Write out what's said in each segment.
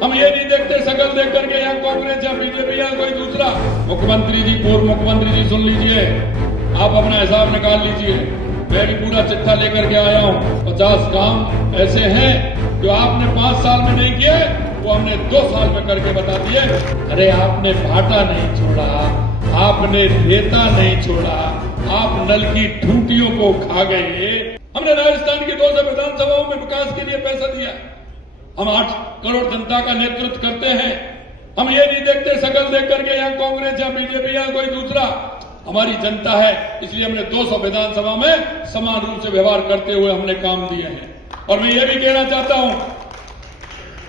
हम ये नहीं देखते शकल देख करके यहाँ कांग्रेस या बीजेपी या कोई दूसरा। मुख्यमंत्री जी, पूर्व मुख्यमंत्री जी, सुन लीजिए, आप अपना हिसाब निकाल लीजिए। मैं भी पूरा चिट्ठा लेकर के आया हूँ। 50 काम ऐसे हैं जो आपने 5 साल में नहीं किए, वो हमने 2 साल में करके बता दिए। अरे आपने भाटा नहीं छोड़ा, आपने रेता नहीं छोड़ा, आप नल की ठूंटियों को खा गए। हमने राजस्थान की 200 विधानसभाओं में विकास के लिए पैसा दिया। हम 8 करोड़ जनता का नेतृत्व करते हैं। हम ये नहीं देखते शकल देख करके यहाँ कांग्रेस या बीजेपी या कोई दूसरा। हमारी जनता है, इसलिए हमने 200 विधानसभा में समान रूप से व्यवहार करते हुए हमने काम दिए हैं। और मैं ये भी कहना चाहता हूं,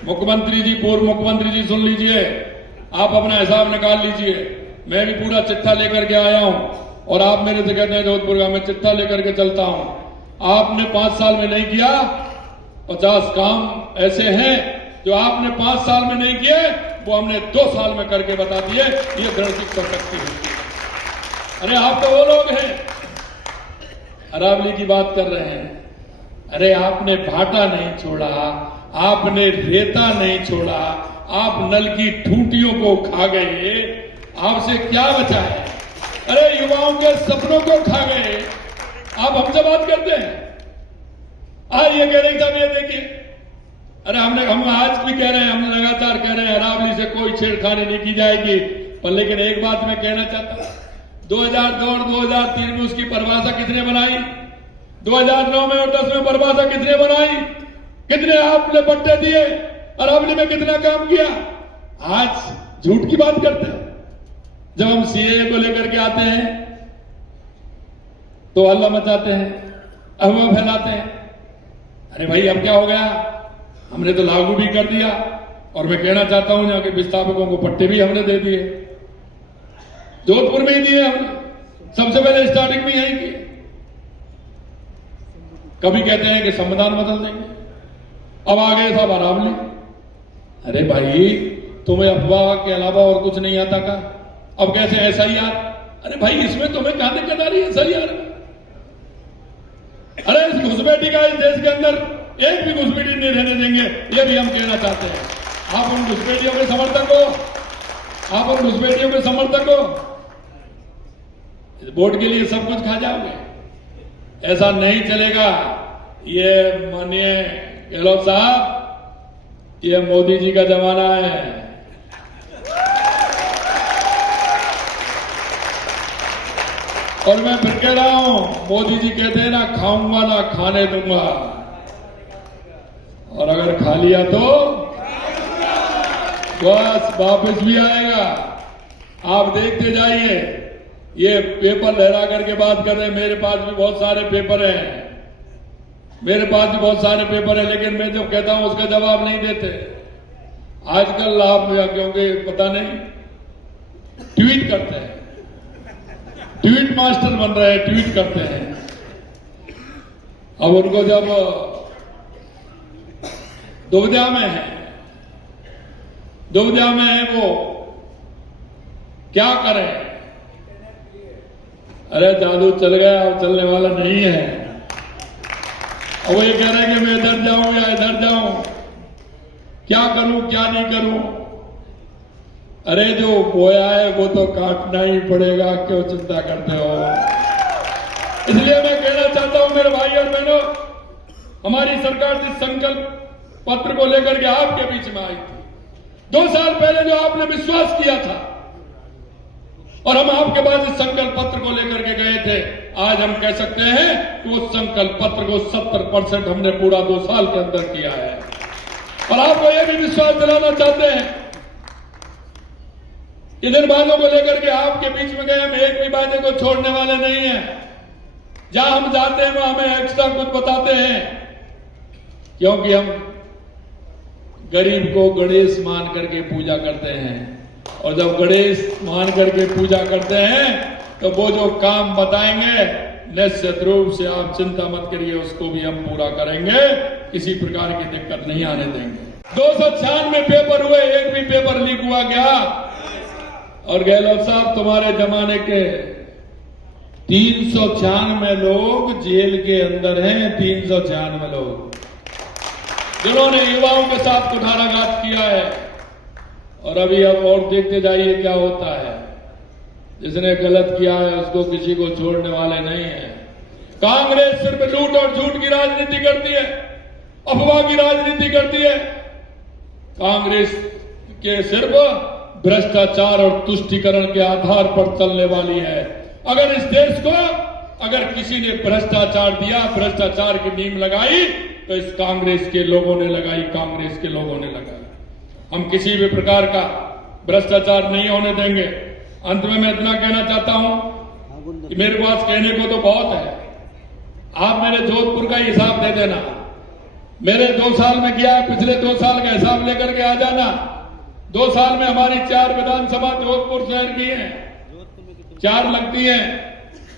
मुख्यमंत्री जी, पूर्व मुख्यमंत्री जी, सुन लीजिए, आप अपना हिसाब निकाल लीजिए। मैं भी पूरा चिट्ठा लेकर के आया हूं और आप मेरे से कहते हैं जोधपुर का, मैं चिट्ठा लेकर के चलता हूं। आपने 5 साल में नहीं किया, 50 काम ऐसे हैं जो आपने 5 साल में नहीं किए, वो हमने 2 साल में करके बता दिए। ये दृढ़ शक्ति है। अरे आप तो वो लोग हैं, अरावली की बात कर रहे हैं। अरे आपने भाटा नहीं छोड़ा, आपने रेता नहीं छोड़ा, आप नल की ठूंटियों को खा गए। आपसे क्या बचा है? अरे युवाओं के सपनों को खा गए। आप हमसे बात करते हैं। आज ये कह रहे साहब, ये देखिए, अरे हम आज भी कह रहे हैं, हम लगातार कह रहे हैं अरावली से कोई छेड़खानी नहीं की जाएगी। पर लेकिन एक बात मैं कहना चाहता हूं, 2002 और 2003 में उसकी परिभाषा किसने बनाई? 2009 में और 10 में परिभाषा किसने बनाई? कितने आपने पट्टे दिए? अरावली में कितना काम किया? आज झूठ की बात करते हैं। जब हम सीएए को लेकर के आते हैं तो हल्ला मचाते हैं, अफवाह फैलाते हैं। अरे भाई अब क्या हो गया? हमने तो लागू भी कर दिया। और मैं कहना चाहता हूं यहाँ के विस्थापकों को पट्टे भी हमने दे दिए, जोधपुर में ही दिए हमने। सबसे पहले स्टार्टिंग में यही की। कभी कहते हैं कि संविधान बदल देंगे, अब आ गए साहब अरावली। अरे भाई तुम्हें अफवाह के अलावा और कुछ नहीं आता का? अब कैसे एसआईआर? अरे भाई इसमें तुम्हें कहां दिक्कत आ रही है एसआईआर? अरे इस घुसपैठी का इस देश के अंदर एक भी घुसपैठी नहीं रहने देंगे, ये भी हम कहना चाहते हैं। आप उन घुसपैठियों के समर्थक हो, आप उन घुसपैठियों के समर्थक हो, वोट के लिए सब कुछ खा जाओगे। ऐसा नहीं चलेगा। ये माननीय गहलोत साहब, ये मोदी जी का जमाना है। और मैं फिर कह रहा हूं, मोदी जी कहते हैं ना, खाऊंगा ना खाने दूंगा, और अगर खा लिया तो बस वापस भी आएगा। आप देखते जाइए। ये पेपर लहरा करके बात कर रहे हैं, मेरे पास भी बहुत सारे पेपर हैं, मेरे पास भी बहुत सारे पेपर हैं, लेकिन मैं जो कहता हूं उसका जवाब नहीं देते। आजकल आप क्योंकि पता नहीं ट्वीट करते हैं, ट्वीट मास्टर बन रहे हैं, ट्वीट करते हैं। अब उनको जब दुविधा में है, दुविधा में है, वो क्या करें? अरे जादू चल गया, अब चलने वाला नहीं है। अब वो ये कह रहे हैं कि मैं इधर जाऊं या इधर जाऊं, क्या करूं क्या नहीं करूं। अरे जो बोया है वो तो काटना ही पड़ेगा, क्यों चिंता करते हो? इसलिए मैं कहना चाहता हूं मेरे भाई और बहनों, हमारी सरकार जिस संकल्प पत्र को लेकर के आपके बीच में आई थी, 2 साल पहले जो आपने विश्वास किया था, और हम आपके पास इस संकल्प पत्र को लेकर के गए थे, आज हम कह सकते हैं कि उस संकल्प पत्र को 70% हमने पूरा 2 साल के अंदर किया है। और आपको यह भी विश्वास दिलाना चाहते हैं कि जिन बातों को लेकर के आपके बीच में गए, हम एक भी वादे को छोड़ने वाले नहीं हैं। जहां हम जाते हैं वहां हमें एक्स्ट्रा कुछ बताते हैं, क्योंकि हम गरीब को गणेश मान करके पूजा करते हैं। और जब गणेश मान करके पूजा करते हैं तो वो जो काम बताएंगे, निश्चित रूप से आप चिंता मत करिए, उसको भी हम पूरा करेंगे, किसी प्रकार की दिक्कत नहीं आने देंगे। 296 पेपर हुए, एक भी पेपर लीक हुआ क्या? और गहलोत साहब तुम्हारे जमाने के 396 लोग जेल के अंदर हैं, 396 लोग। जिन्होंने युवाओं के साथ कुठाराघात किया है। और अभी अब और देखते जाइए क्या होता है। जिसने गलत किया है उसको किसी को छोड़ने वाले नहीं है। कांग्रेस सिर्फ लूट और झूठ की राजनीति करती है, अफवाह की राजनीति करती है। कांग्रेस के सिर्फ भ्रष्टाचार और तुष्टीकरण के आधार पर चलने वाली है। अगर इस देश को अगर किसी ने भ्रष्टाचार दिया, भ्रष्टाचार की नींव लगाई, तो इस कांग्रेस के लोगों ने लगाई, कांग्रेस के लोगों ने लगाई। हम किसी भी प्रकार का भ्रष्टाचार नहीं होने देंगे। अंत में मैं इतना कहना चाहता हूं कि मेरे पास कहने को तो बहुत है। आप मेरे जोधपुर का हिसाब दे देना। मेरे 2 साल में किया है, पिछले 2 साल का हिसाब लेकर के आ जाना। 2 साल में हमारी 4 विधानसभा जोधपुर शहर की हैं, 4 लगती हैं।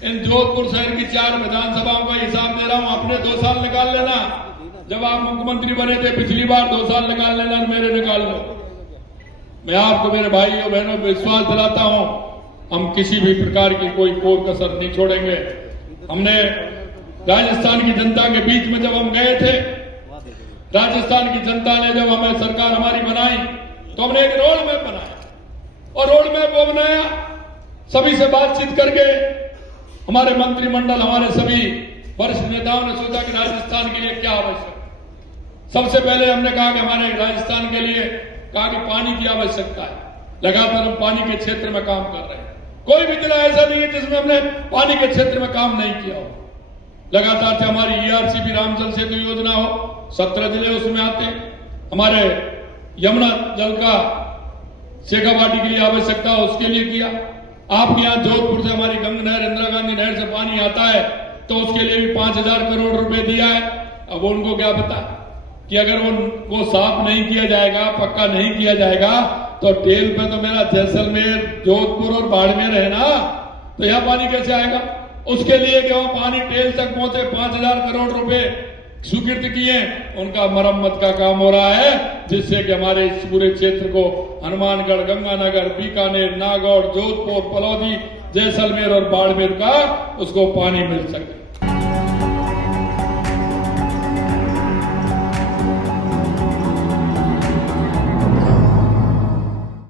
इन जोधपुर शहर की 4 विधानसभाओं का हिसाब दे रहा हूं। अपने 2 साल निकाल लेना। जब आप मुख्यमंत्री बने थे पिछली बार, 2 साल निकाल लेना, मेरे निकाल लो। मैं आपको मेरे भाइयों बहनों विश्वास दिलाता हूं, हम किसी भी प्रकार की कोई कसर नहीं छोड़ेंगे। हमने राजस्थान की जनता के बीच में जब हम गए थे, राजस्थान की जनता ने जब हमें सरकार हमारी बनाई, तो हमने एक रोड मैप बनाया। और रोड मैप वो बनाया सभी से बातचीत करके। हमारे मंत्रिमंडल, हमारे सभी वरिष्ठ नेताओं ने सोचा कि राजस्थान के लिए क्या आवश्यक। सबसे पहले हमने कहा कि हमारे राजस्थान के लिए कहा कि पानी की आवश्यकता है। लगातार हम पानी के क्षेत्र में काम कर रहे हैं। कोई भी जिला ऐसा नहीं है जिसमें हमने पानी के क्षेत्र में काम नहीं किया हो। लगातार से हमारी ERCP रामजल सेतु योजना हो, 17 जिले उसमें आते हैं। हमारे यमुना जल का शेखावाटी के लिए आवश्यकता हो, उसके लिए किया। आपके यहाँ जोधपुर से हमारी गंगा नहर, इंदिरा गांधी नहर से पानी आता है, तो उसके लिए भी 5,000 करोड़ रुपए दिया है। अब उनको क्या पता कि अगर उनको साफ नहीं किया जाएगा, पक्का नहीं किया जाएगा, तो टेल पे तो मेरा जैसलमेर, जोधपुर और बाड़मेर है ना, तो यहाँ पानी कैसे आएगा। उसके लिए कि वहां पानी टेल तक पहुंचे, 5,000 करोड़ रुपए स्वीकृत किए, उनका मरम्मत का काम हो रहा है, जिससे कि हमारे इस पूरे क्षेत्र को हनुमानगढ़, गंगानगर, बीकानेर, नागौर, जोधपुर, पलौदी, जैसलमेर और बाड़मेर का उसको पानी मिल सके।